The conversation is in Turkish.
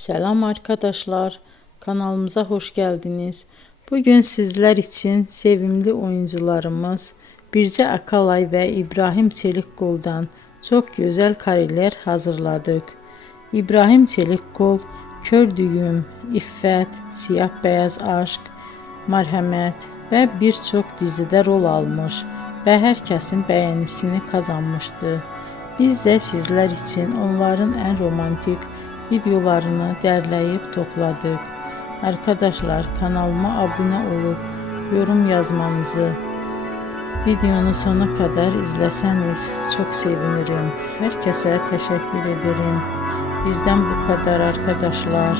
Selam arkadaşlar, kanalımıza hoş geldiniz. Bugün sizler için sevimli oyuncularımız Birce Akalay ve İbrahim Çelikkol'dan çok güzel kareler hazırladık. İbrahim Çelikkol, Kör Düğüm, İffet, Siyah Beyaz Aşk, Merhamet ve birçok dizide rol almış ve herkesin beğenisini kazanmıştı. Biz de sizler için onların en romantik videolarını derleyip topladık. Arkadaşlar, kanalıma abone olup yorum yazmanızı, videonu sona kadar izleseniz çok sevinirim. Herkese teşekkür ederim. Bizden bu kadar arkadaşlar.